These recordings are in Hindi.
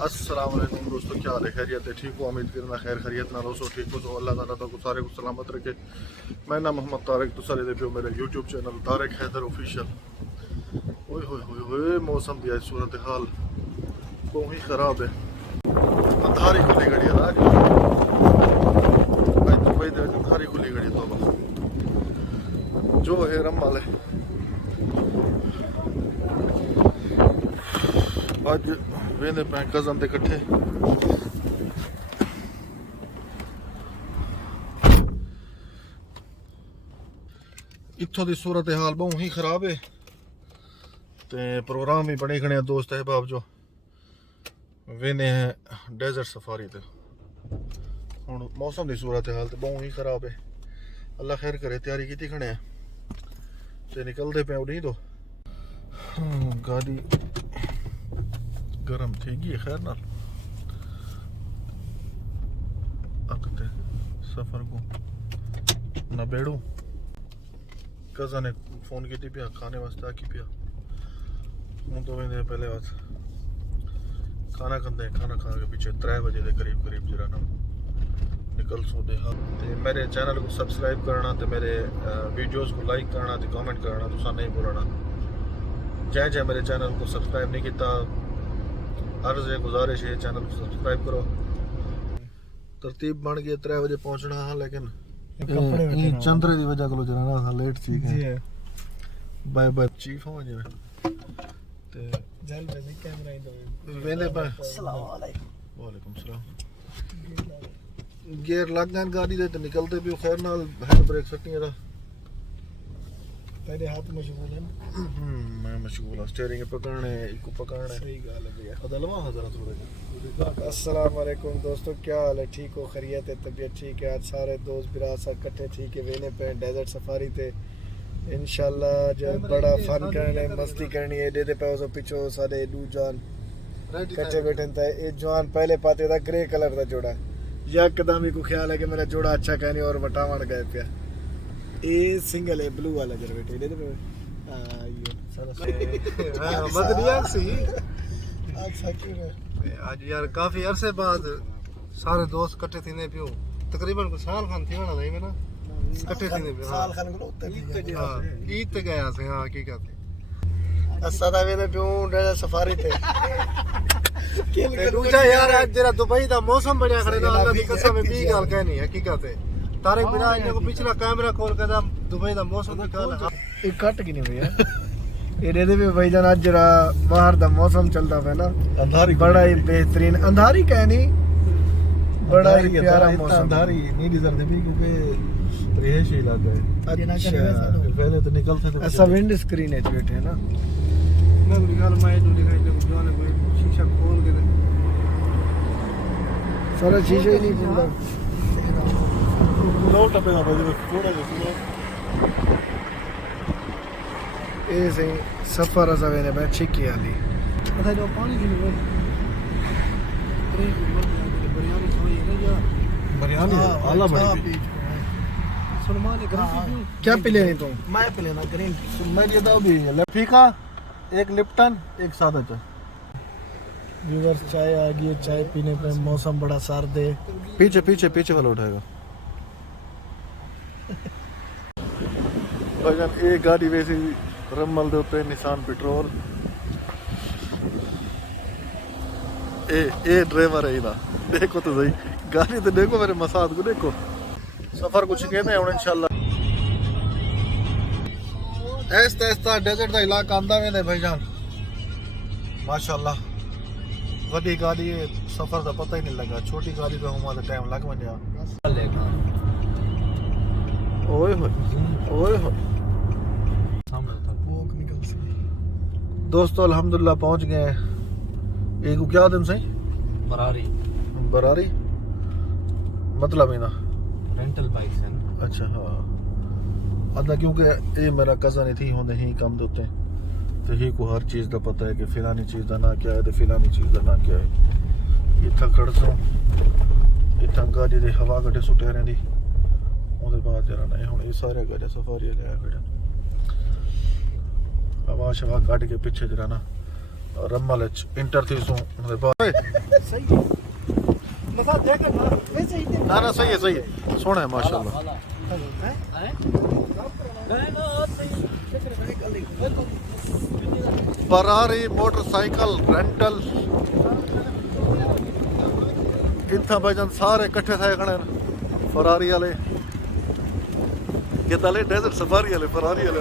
अस्सलाम वालेकुम दोस्तों, क्या हाल है? खैरियत है? ठीक हो? उम्मीद करना खैर खैरियत ना दोस्तों ठीक हो। तो अल्लाह ताला तो सारे को सलामत रखे। मैं नाम मोहम्मद तारिक, तो सारे देखियो मेरे YouTube channel Tariq Haider official. ओए होए होए होए, मौसम की सूरत हाल बहुत ही ख़राब है। अंधारी खुली घड़ी है आज तो भाई अंधारी खुली घड़ी तो जो है रमल है आज वेंदे पे कज़न ते इकट्ठे। इत्थों की सूरत हाल बहुत ही खराब है ते प्रोग्राम भी बने खड़े दोस्त अहबाब जो वेने हैं डेजर्ट सफारी ते। हुण मौसम की सूरत हाल तो बहुत ही खराब है। अल्लाह खैर करे, तैयारी की खड़े हैं ते निकलते पे उड़ी तो गाड़ी गरम थी खैर ना अगते सफर को ना बेड़ू। कज़न ने फोन की पिया खाने वास्ते आकी पिया हूँ तो वेंदे पहले बात खाना खंदे खाना खा के पीछे 3 बजे के करीब करीब जरा ना निकल सोते। हाँ तो मेरे चैनल को सब्सक्राइब करना तो मेरे वीडियोस को लाइक करना तो कमेंट करना तो नहीं भूलना। जै जै मेरे चैनल को सब्सक्राइब नहीं किया अर्ज है गुजारिश है चैनल को सब्सक्राइब करो। तरतीब बन गई 3 बजे पहुंचना हाँ लेकिन चंद्रे की वजह को जरा ना लेट थी बाय बाय चीफ हो जे ते जल बजे कैमरा ही दो वेले पर अस्सलाम वालेकुम वालेकुम सलाम। गियर लग गए गाड़ी दे तो निकलते भी खैर नाल हैंड ब्रेक सट्टी दा तेरे हाथ मशगूल है। मैं मशगूल हूं स्टीयरिंग पकड़ने इको पकड़ने। सही गाल है भैया बदलवा जरा थोड़ा। अस्सलाम वालेकुम दोस्तों, क्या हाल है? ठीक हो? खैरियत है? तबीयत ठीक है? आज सारे दोस्त बिराद सब इकट्ठे ठीक है वेने पे डेजर्ट सफारी थे इंशाल्लाह जो बड़ा फन करने मस्ती करनी है। दे पे उस पिछो सारे दू जान कच्चे बैठे थे। ये जवान पहले पाते था ग्रे कलर का जोड़ा यकदम ही को ख्याल है कि मेरा जोड़ा अच्छा कहनी और बटावन गए पे ए सिंगल है ब्लू वाला जरा बेटे दे पे हां ये सारा मदनिया सी अच्छा क्यों है आज यार काफी अरसे बाद सारे दोस्त इकट्ठे थीने पियो तकरीबन को साल खान थी ना नहीं में ना इकट्ठे थीने पियो साल खान को ईद पे गया से। हां हकीकत है असदा वे पियो डेजर्ट सफारी थे दूजा यार आज जरा दुबई दा मौसम बढ़िया खड़े ना अल्लाह दी कसम है बी गाल कहनी हकीकत है। तारे बिना इने को पिछला कैमरा खोल कर दुबई दा मौसम दिखाना एक कट की नहीं भैया ये दे भी भाईजान आज जरा बाहर दा मौसम चलता है ना अंधारी बड़ा ही बेहतरीन अंधारी कहनी बड़ा ही प्यारा मौसम अंधारी नहीं गुजरने भी क्योंकि रिहायशी इलाका है। अच्छा पहले तो निकलते थे ऐसा विंड स्क्रीन है बैठे है ना मैं निकाल मैं जो दिखाई दे जो ने कोई शीशा खोल के सारा शीशा ही नहीं खुलता लोट पे ना बजे थोड़ा जैसे ए सही सफर असा वेने पे छिकी आली अच्छा जो पानी की नहीं बिरयानी थोड़ी है ना बिरयानी आला बड़ी सुरमानी क्या पी लेनी तुम? मैं पी लेना ग्रीन मैं ये दो भी फीका एक लिप्टन एक सादा चाय। व्यूअर्स चाय आ गई है, चाय पीने पे मौसम बड़ा सर्द है। पीछे पीछे पीछे वाला उठाएगा भाईजान एक गाड़ी वैसे रमल दे उत्ते निशान पेट्रोल ए ड्राइवर है इधर देखो तो सही गाड़ी तो देखो मेरे मसाद को देखो सफर कुछ कहते हैं इंशाल्लाह ऐसा ऐसा डेजर्ट का इलाका आंदा में भाईजान माशाल्लाह वडी गाड़ी सफर का पता ही नहीं लगा छोटी गाड़ी पे हमारा टाइम लग वजा। ओए ओए दोस्तों अल्हम्दुलिल्लाह पहुंच गए। एक क्या दिन सही बरारी बरारी मतलब है ना रेंटल बाइक है। अच्छा हाँ अदा क्योंकि ये मेरा कज़न थी होंदे ही कम देते तो ही को हर चीज़ का पता है कि फिलानी चीज़ का ना क्या है तो फिलानी चीज़ का ना क्या है। इतना खड़सो इतना गाड़ी दे हवा कटे सुटे रहंदी ਉਹਦੇ ਬਾਅਦ ਜਰਾ ਨਹੀਂ ਹੁਣ ਇਹ ਸਾਰੇ ਗਾੜੇ ਸਫਾਰੀ ਲਿਆ ਖੜੇ ਹਵਾ ਸ਼ਵਾ ਕੱਢ ਕੇ ਪਿੱਛੇ ਜਰਾ ਨਾ रमल इंटर थी सो सही ना ना सही है सोना है माशाल्लाह फरारी मोटरसाइकिल रेंटल इतना भाईजान सारे इकट्ठे थे खड़े फरारी वाले ये तले डेजर्ट सफारी वाले फरारी वाले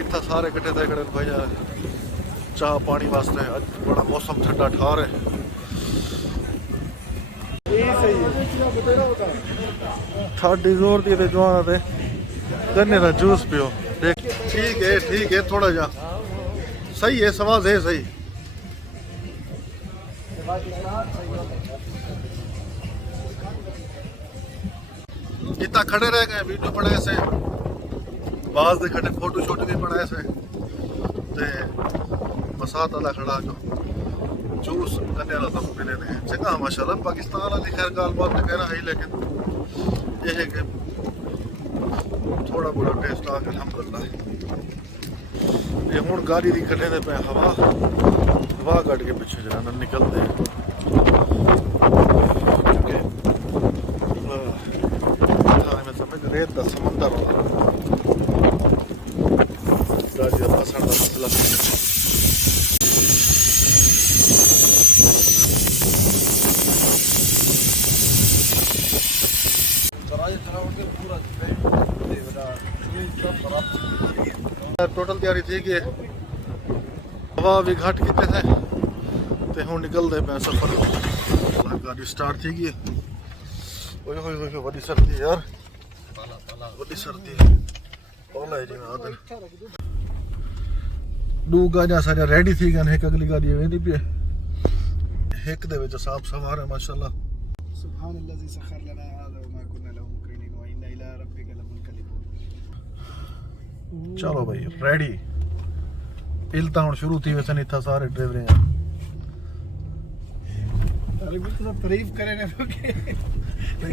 इतना सारे इकट्ठे थे खड़े भाई चाह पानी वास्ते अज बड़ा मौसम ठंडा ठार है थर्टी जोर दी जवान थे गन्ने का जूस पियो देख ठीक है थोड़ा जा सही है सवाज है सही इतना खड़े रह गए वीडियो बनाए से बाज दे खड़े फोटो शोटो भी बनाए से ते बसात वाला खड़ा जो जूस गन्ने वाला तो मिले ने चंगा माशाल्लाह पाकिस्तान वाली खैर गाल बात तो कहना है लेकिन ये है कि थोड़ा बड़ा टेस्ट आ गया अल्हम्दुलिल्लाह ये हुन गाड़ी दी कटे दे पे हवा कट के पीछे जरा ना निकलते हैं मैं समझ रेत दा समंदर हो गाड़ी दा फसण दा मसला टोटल तैयारी थी कि हवा भी घट किते थे ते हुन निकलदे पे सफर गाड़ी स्टार्ट थी गई ओए होए होए बड़ी सर्दी यार बड़ी सर्दी ओला जी में आदन दो गाड़ियां सारे रेडी थी गन एक अगली गाड़ी वेंदी पे एक दे विच साहब सवार है माशाल्लाह सुभान अल्लाह सखर लना हादा वमा कुन्ना लहु मुकरिनीन व इन्ना इला रब्बिका लमुनकलिबून चलो भाई रेडी इल्ता हुन शुरू थी वैसे इथा सारे ड्राइवर अरे बिल्कुल तारीफ करे ने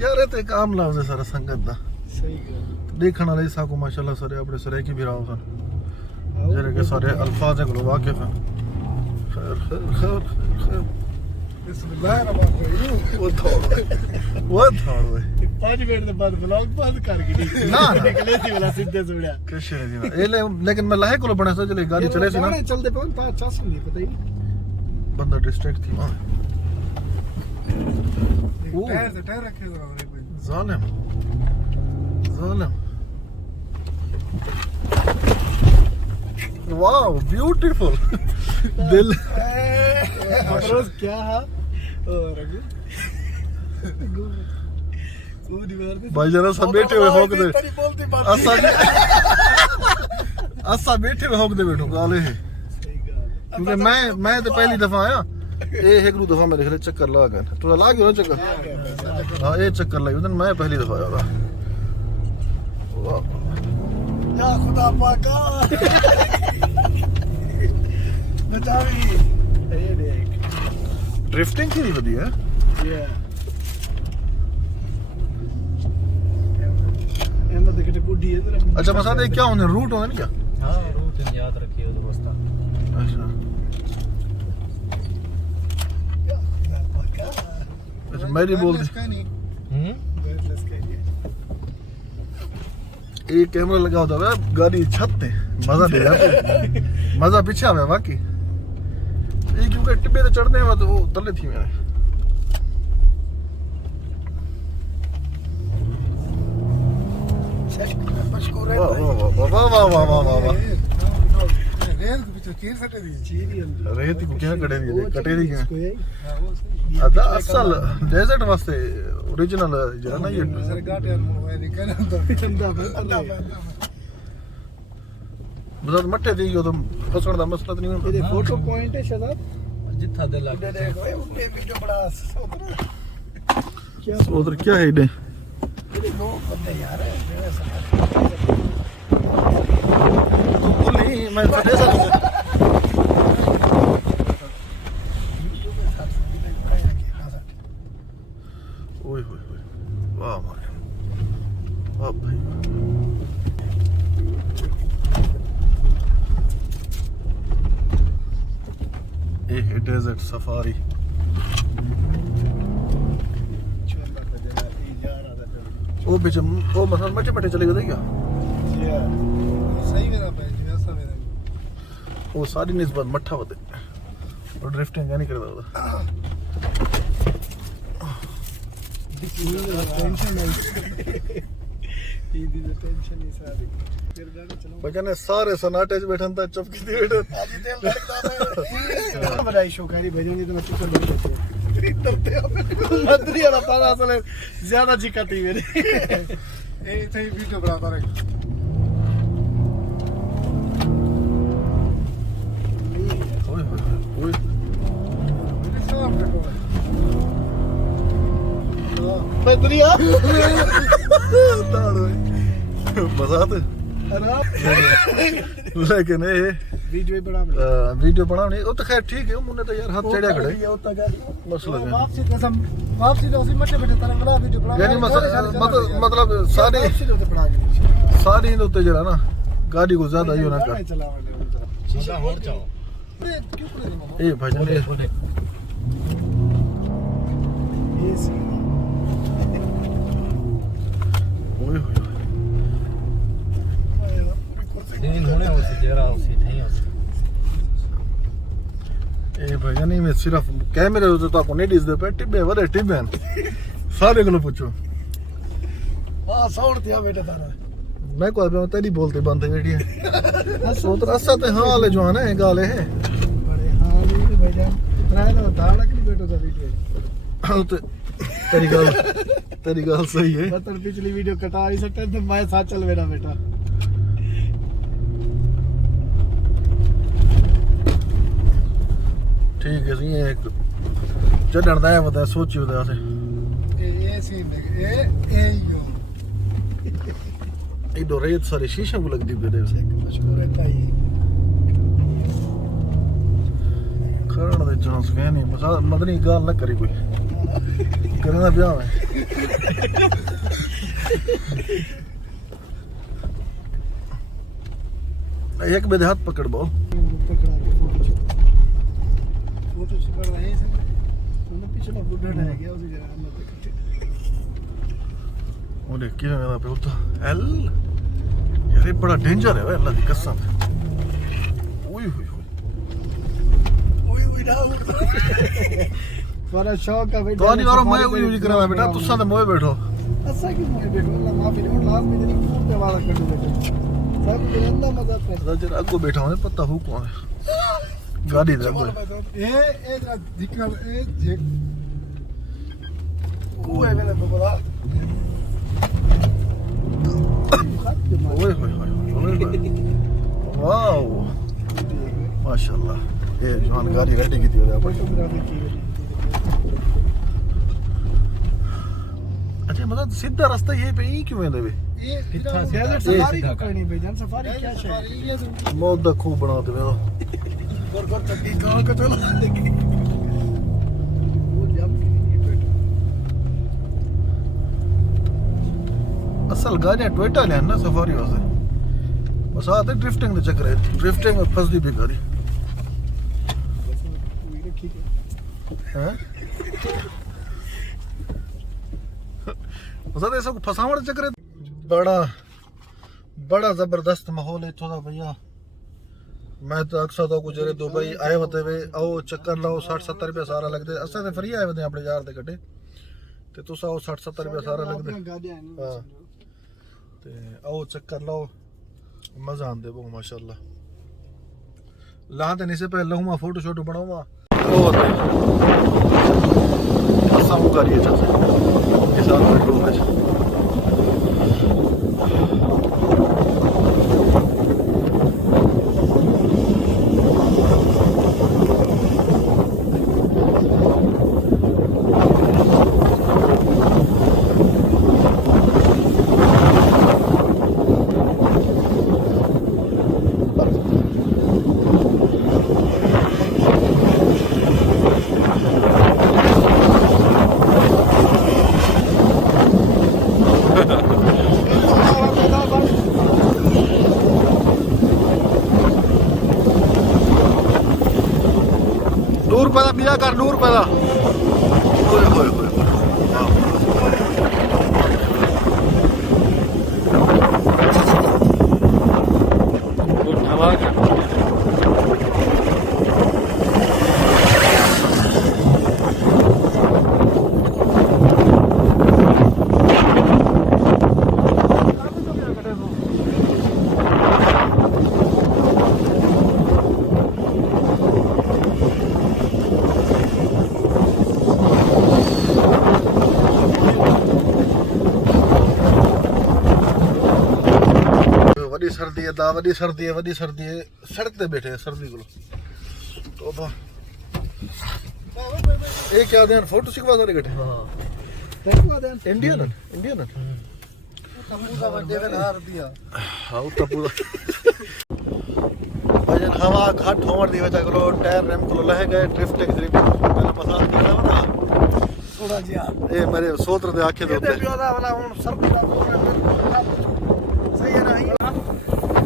यार ते काम लाओ से सारा संगत दा सही गल देखण वाले सा को माशाल्लाह सारे अपने सरे की भी राव सन जरे के सारे अल्फाज है को वाकिफ है खैर खैर खैर खैर बिस्मिल्लाहिर्रहमानिर्रहीम वो थोड़ 5 मिनट के बाद ब्लॉग बंद कर के ना निकले थी वाला सीधे जुड़या कैसे है जी ना ए लेकिन मैं लाहे को बने चले गाड़ी चले सी ना चलते पे 50 नहीं पता ही बंदा डिस्ट्रैक्ट थी वहां टायर रखे हुए जालिम जालिम वाओ ब्यूटीफुल दिल अफरोज क्या है और भाई जरा सब बैठे हुए होक दे असा बैठे हुए होक दे बैठो गाले है क्योंकि मैं तो पहली दफा आया ये एक दो दफा मेरे ख्याल चक्कर ला गया तो ला गया ना चक्कर हां ये चक्कर लाई उधर मैं पहली दफा आया था वाह या खुदा पाका बचावी ये देख ड्रिफ्टिंग की नहीं बढ़िया ये एंड देख के बुढ़ी है जरा अच्छा मसा दे क्या होने रूट होने क्या हां रूट याद रखिए तो बस्ता अच्छा मेरी बोल दी ये कैमरा लगा होता है गाड़ी छत पे मजा दे जाते मजा पीछे आवे वाकई ये क्योंकि टिब्बे पे चढ़ने में तो वो तले थी मेरे वाह वाह वाह वाह वाह वाह वाह रेत को पीछे कीर सटे दी रेत को क्या कटे दी कटे दी क्या अदा असल डेजर्ट वास्ते ओरिजिनल जरा ना ये सर गाट यार मोबाइल निकल चंदा मतलब मट्टे दी यो तो फसण दा मसला नहीं है ये फोटो पॉइंट है शहजाद जिथा दे लग देखो ये वीडियो बड़ा उधर क्या है इधर दो बंदे यार बोली मैं फटे सा ओए होए अब भाई ये है डेजर्ट सफारी। वो बीच वो मसल मचे पटे चले गए क्या? सही मेरा भाई ऐसा मेरा वो सारी निस्बत मट्ठा होते और ड्रिफ्टिंग नहीं करता होता। टेंशन नहीं ये टेंशन नहीं सारी फिर गाड़ी चलाओ बजाने सारे सन्नाटे च बैठन था चुप की बैठे आज तेल गाड़ी का है बधाई शौकारी भेजोगे तो मैं चुप कर बैठे डरते हो मदरी वाला पाना असल ज्यादा चिकाती मेरे ए थे वीडियो बनाता रहे ओए ओए मेरे साथ देखो बदरिया ताड़ो मजाक लेकिन ये वीडियो ही बना वीडियो बनानी वो तो खैर ठीक है मुन्ने तो यार हाथ चढ़िया खड़े मसला नहीं वापसी तो हम वापसी तो उसी मटे बैठे तरंग बना वीडियो बना यानी मतलब सारी वापसी तो बना के सारी इन उत्ते जरा ना गाड़ी को ज्यादा यो ना कर चलावने शीशा और जाओ क्यों करे मामा ए भाईजान ये सी ओए होए दिन होने उसी जरा उसी नहीं उसी ए भाईजान ये सिर्फ कैमरे तो आपको नहीं दिस दे पे टिब्बे वरे टिब्बे सारे को पूछो हां साउंड दिया बेटा तारा मैं को तेरी बोलते बंद है बेटी सो तो रस्सा ते हाल है जवान है गाले है बड़े हाल ही भाईजान इतना है ना दाड़ा कि बेटो दा वीडियो तो तेरी गल सही है मतलब पिछली वीडियो कटा ही सकते तो मैं साथ चल मेरा बेटा ठीक है ये एक चढ़न दा है पता सोचियो दा से ए सीन देख ए यो इधर रेत सारे शीशे को लग दी बेटे मशहूर है ताई करण दे चांस गए नहीं मजा मदनी गाल ना करी कोई करना ब्याह है एक बेदे हाथ पकड़ बोल पकड़ा के फोटो चिपड़ रहे हैं सब उन्हें पिछला बुढ़ा रह गया उसी जगह में वो देख किधर मेरा पे उठा एल यार ये बड़ा डेंजर है अल्लाह की कसम ओए होए ओए ना बड़ा शौक है भाई तो नहीं और मैं यूज करा बेटा तुसा तो मोए बैठो ऐसा क्यों मोए बैठो अल्लाह माफी नहीं लास्ट में नहीं पूरे वाला कर बैठो सब दिन अंदर मजा आता है जरा अगो बैठा हूं पता हो कौन है गाड़ी दे अगो ए जरा दिखना ए जे वो है मेरा बबला ओए होए होए वाओ माशाल्लाह ये जवान गाड़ी रेडी की थी फोटोग्राफी की अच्छा मतलब सीधा रास्ता ये पे ही क्यों है देवे ये डेजर्ट सफारी क्यों करनी भाईजान सफारी क्या चाहिए मौत दा खूब बना दे मेरा गोर गोर तक गांव का चला लेके वो जब असल गाड़ी टोयोटा ले ना सफारी वास्ते बस आते ड्रिफ्टिंग दे चक्कर है ड्रिफ्टिंग में फंस दी भी गाड़ी हैं बस ऐसा को फसावण दे चक्कर है बड़ा जबरदस्त माहौल है थोड़ा भैया मैं तो अक्सर तो कुछ रे दुबई आए होते वे आओ चक्कर लाओ 60-70 रुपया सारा लगदे असा ते फ्री आए होते अपने यार दे कटे ते तुसा आओ 60-70 रुपया सारा लगदे हां ते आओ चक्कर लाओ मजा आंदे वो माशाल्लाह लाते नहीं से पहले लहूमा फोटो शोटो बनाऊंगा ओ असा वो करिए चल के साथ पेट्रोल में पिया कर नूर पैदा ओए होए होए हवा का वड्डी सर्दी है सड़क पे बैठे हैं सर्दी को तो ये क्या देन फोटो सिखवा सारे इकट्ठे इंडियन हाँ तपू भजन हवा घट होवर दी वजह को टायर रैम को लह गए ड्रिफ्ट के जरिए पहले मसाज किया ना थोड़ा जिया ए मेरे सोत्र दे आंखें दे वाला हुन सर्दी दा सही है नहीं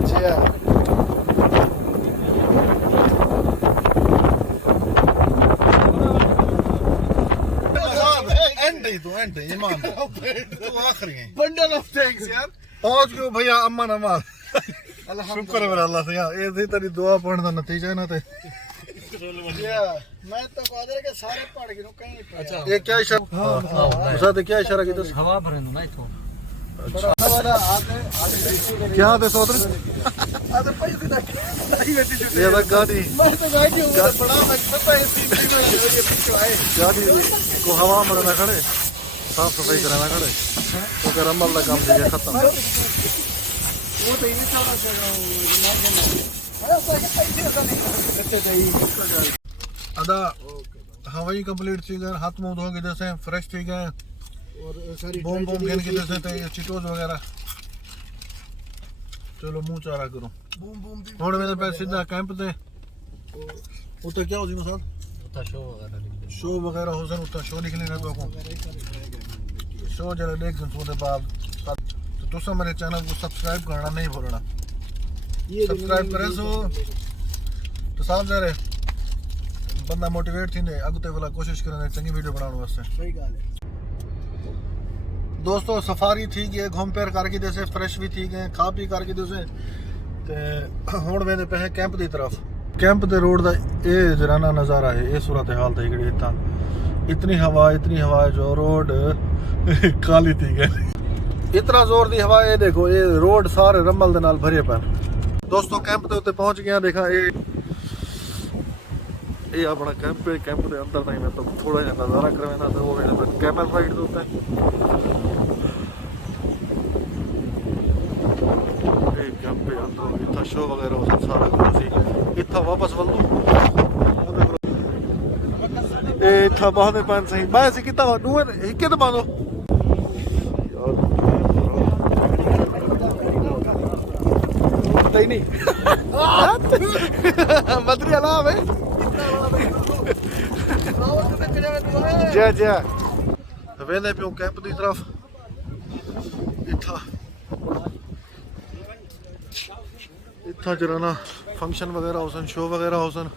जी एंड ये मान तो आखिरी है बंडल ऑफ थैंक्स यार पहुंच गयो भैया अम्मा नमाज शुक्र है अल्लाह से यार ये थी तेरी दुआ पढ़ने का नतीजा है ना ते मैं तो बादल के सारे पढ़ गए कहीं अच्छा ये क्या इशारा हां उसा क्या इशारा की हवा भरे ना इथों वाला आगे क्या दे सोदर आधे पैसे नहीं बेटी जो ये बस गाड़ी मैं तो गाड़ी ऊपर बड़ा लगता है सीधी में ये पीछे आए गाड़ी को हवा में ना खड़े साफ सफाई कराना खड़े तो कर अमल का काम ठीक है खत्म वो तो इन्हें चला से अदा हवाई कंप्लीट थी गए हाथ मुंह धो के जैसे फ्रेश थी गए और सारी बूम बूम खेल के जैसे थे चिटोज वगैरह चलो मुंह चारा करो बूम बूम थोड़े मेरे पे सीधा कैंप थे उतर क्या हो जी मसाल उता शो वगैरह हो सन उतर शो निकले ना तो को शो जरा देख सुन सोते बाद तो तुम मेरे चैनल को सब्सक्राइब करना नहीं भूलना ये सब्सक्राइब करे सो तो साफ जा रहे बंदा मोटिवेट थी ने अगते वाला कोशिश करने चंगी वीडियो बनाने वास्ते सही गाल है दोस्तों सफारी थी गई घूम फिर करके जैसे फ्रेश भी थी गए खा पी करके जैसे ते हुण वेंदे पे कैंप दी तरफ कैंप दे रोड दा ए जराना नज़ारा है ये सूरत हाल थी गई इतना इतनी हवा जो रोड काली थी गई इतना जोर दी हवा ये देखो ये रोड सारे रमल दे नाल भरे पे दोस्तों कैंप दे उत्ते पहुंच गया देखा ये अपना कैंप दे अंदर ताई मैं तो थोड़ा जिहा नज़ारा करवाना तो वो मैंने कैमल राइड दे उत्ते कैंप पे अंदर इतना शो वगैरह हो सारा कुछ सी इतना वापस वल ए इतना बहुत पान सही बस कितना नुए हिके तो बांधो नहीं मदरी अलाव है जा वेंदे पियो कैंप दी तरफ इतना जरा ना फंक्शन वगैरह हो सन शो वगैरह हो सन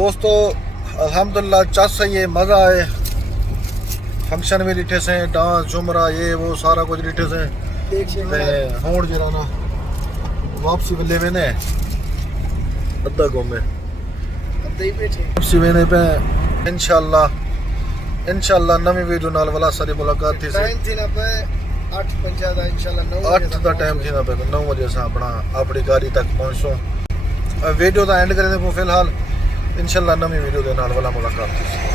दोस्तों अल्हम्दुलिल्लाह चस सही है मज़ा आए फंक्शन भी डिठे से डांस झुमरा ये वो सारा कुछ डिठे से होड़ जरा ना वापसी वेले वेने अद्धा घूमे अद्दे ही बैठे वापसी वेने पे इंशाल्लाह नवी वीडियो नाल वाला सारी मुलाकात थी टाइम थी ना पे 8:50 दा इंशाल्लाह 9 8 ਦਾ ਟਾਈਮ ਥੀ ਨਾ ਪੈ 9 ਵਜੇ ਅਸਾਂ ਆਪਣੀ ਗਾੜੀ ਤੱਕ ਪਹੁੰਚੋ ਵੀਡੀਓ ਦਾ ਐਂਡ ਕਰਦੇ ਪੋ ਫਿਲਹਾਲ इंशाल्लाह नवी वीडियो ਦੇ ਨਾਲ ਵਾਲਾ ਮੁਲਾਕਾਤ